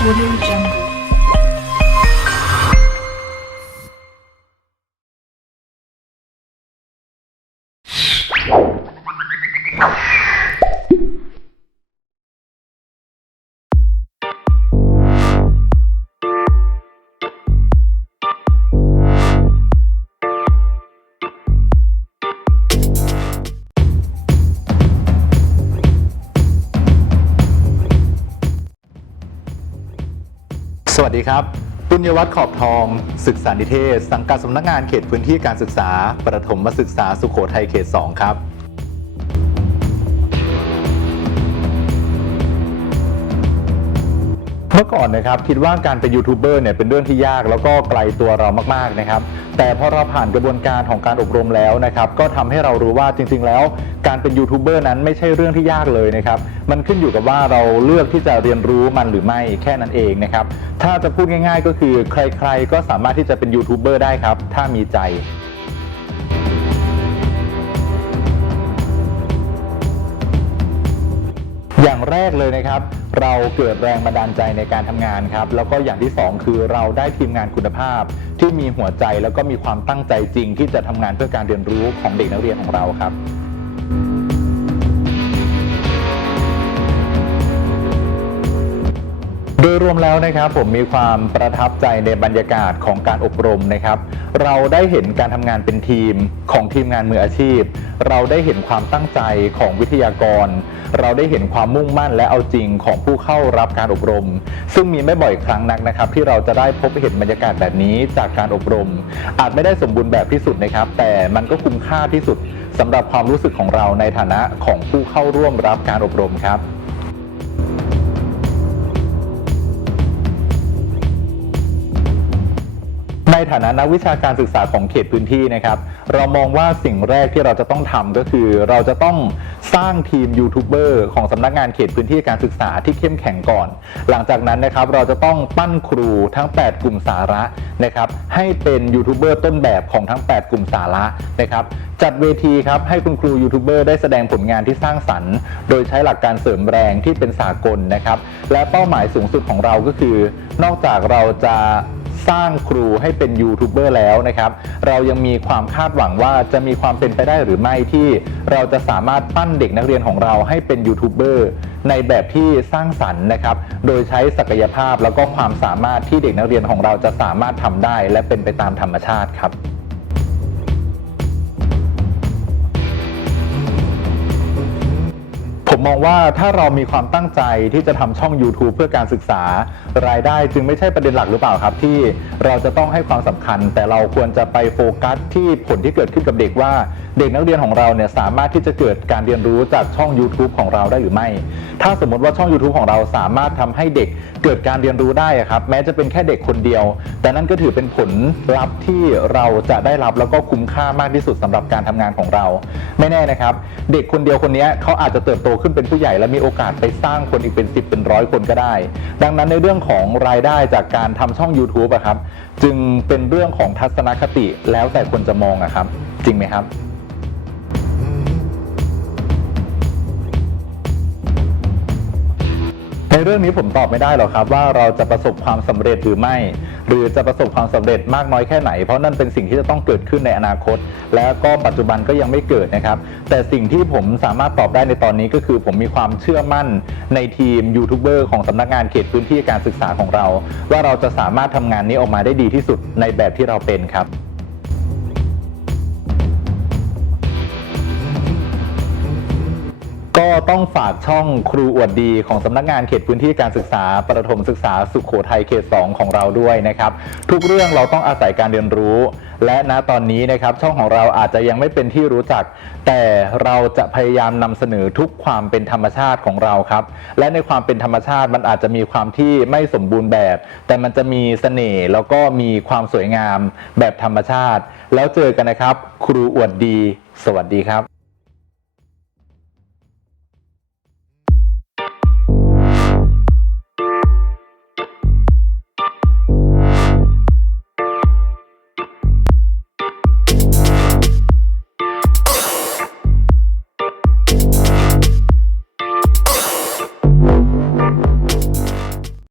Audio Jungle.. สวัสดีครับ ปุญญวัฒน์ขอบทอง ศึกษานิเทศ สังกัดสำนักงานเขตพื้นที่การศึกษา ประถมศึกษาสุโขทัยเขต 2 ครับ มื่อก่อนนะครับคิดว่าการเป็นยูทูบเบอร์เนี่ยเป็นเรื่องที่ยากแล้วก็ไกลตัวเรามากๆนะครับ แต่พอเราผ่านกระบวนการของการอบรมแล้วนะครับก็ทำให้เรารู้ว่าจริง ๆ แล้ว การเป็นยูทูบเบอร์นั้นไม่ใช่เรื่องที่ยากเลยนะครับมันขึ้นอยู่กับว่าเราเลือกที่จะเรียนรู้มันหรือไม่แค่นั้นเองนะครับถ้าจะพูดง่าย ๆ ก็คือใคร ๆ ก็สามารถที่จะเป็นยูทูบเบอร์ได้ครับถ้ามีใจอย่างแรกเลยนะครับ เราเกิดแรงบันดาลใจในการทำงานครับ แล้วก็อย่างที่สองคือเราได้ทีมงานคุณภาพ ที่มีหัวใจแล้วก็มีความตั้งใจจริง ที่จะทำงานเพื่อการเรียนรู้ของเด็กนักเรียนของเราครับ โดยรวมแล้วนะครับผมมีความประทับใจในบรรยากาศของการอบรมนะครับ เราได้เห็นการทำงานเป็นทีมของทีมงานมืออาชีพ เราได้เห็นความตั้งใจของวิทยากร เราได้เห็นความมุ่งมั่นและเอาจริงของผู้เข้ารับการอบรม ซึ่งมีไม่บ่อยครั้งนักนะครับ ที่เราจะได้พบเห็นบรรยากาศแบบนี้จากการอบรม อาจไม่ได้สมบูรณ์แบบที่สุดนะครับ แต่มันก็คุ้มค่าที่สุดสำหรับความรู้สึกของเราในฐานะของผู้เข้าร่วมรับการอบรมครับ ฐานะนักวิชาการศึกษาของเขตพื้นที่นะครับ เรามองว่าสิ่งแรกที่เราจะต้องทำก็คือ เราจะต้องสร้างทีมยูทูบเบอร์ของสำนักงานเขตพื้นที่การศึกษาที่เข้มแข็งก่อน หลังจากนั้นนะครับเราจะต้องปั้นครูทั้ง 8 กลุ่มสาระนะครับให้เป็นยูทูบเบอร์ต้นแบบของทั้ง 8 กลุ่มสาระนะครับจัดเวทีครับให้คุณครูยูทูบเบอร์ได้แสดงผลงานที่สร้างสรรค์ โดยใช้หลักการเสริมแรงที่เป็นสากลนะครับและเป้าหมายสูงสุดของเราก็คือ นอกจากเราจะ สร้างครูให้เป็นยูทูบเบอร์แล้วนะครับ เรายังมีความคาดหวังว่าจะมีความเป็นไปได้หรือไม่ที่เราจะสามารถปั้นเด็กนักเรียนของเราให้เป็นยูทูบเบอร์ในแบบที่สร้างสรรค์นะครับ โดยใช้ศักยภาพแล้วก็ความสามารถที่เด็กนักเรียนของเราจะสามารถทำได้ และเป็นไปตามธรรมชาติครับ มองว่าถ้าเรามีความตั้งใจที่จะทำช่อง YouTube เพื่อการศึกษารายได้จึงไม่ใช่ประเด็นหลักหรือเปล่าครับ ที่เราจะต้องให้ความสำคัญ แต่เราควรจะไปโฟกัสที่ผลที่เกิดขึ้นกับเด็กว่า เด็กนักเรียนของเราเนี่ยสามารถที่จะเกิดการเรียนรู้จากช่อง YouTube ของเราได้หรือไม่ ถ้าสมมติว่าช่อง YouTube ของเราสามารถทำให้เด็กเกิดการเรียนรู้ได้ครับแม้จะเป็นแค่เด็กคนเดียว แต่นั่นก็ถือเป็นผลลัพธ์ที่เราจะได้รับแล้วก็คุ้มค่ามากที่สุดสำหรับการทำงานของเรา ไม่แน่นะครับ เด็กคนเดียวคนนี้เขาอาจจะเติบโตขึ้นเป็นผู้ใหญ่และมีโอกาสไปสร้างคนอีกเป็น 10 เป็นร้อยคนก็ได้ ดังนั้นในเรื่องของรายได้จากการทำช่อง YouTube อะครับ จึงเป็นเรื่องของทัศนคติแล้วแต่คนจะมองอะครับ จริงไหมครับ เรื่องนี้ผมตอบไม่ได้หรอกครับว่าเราจะประสบความสำเร็จหรือไม่ หรือจะประสบความสำเร็จมากน้อยแค่ไหน เพราะนั่นเป็นสิ่งที่จะต้องเกิดขึ้นในอนาคต และก็ปัจจุบันก็ยังไม่เกิดนะครับ แต่สิ่งที่ผมสามารถตอบได้ในตอนนี้ก็คือ ผมมีความเชื่อมั่นในทีมยูทูบเบอร์ของสำนักงานเขตพื้นที่การศึกษาของเรา ว่าเราจะสามารถทำงานนี้ออกมาได้ดีที่สุดในแบบที่เราเป็นครับ ก็ต้องฝากช่องครูอวดดีของสำนักงานเขตพื้นที่การศึกษา ประถมศึกษาสุขโขทัยเขต 2 ของเราด้วยนะครับ ทุกเรื่องเราต้องอาศัยการเรียนรู้ และณตอนนี้นะครับ ช่องของเราอาจจะยังไม่เป็นที่รู้จัก แต่เราจะพยายามนำเสนอทุกความเป็นธรรมชาติของเราครับ และในความเป็นธรรมชาติมันอาจจะมีความที่ไม่สมบูรณ์แบบ แต่มันจะมีเสน่ห์แล้วก็มีความสวยงามแบบธรรมชาติ แล้วเจอกันนะครับ ครูอวดดี สวัสดีครับ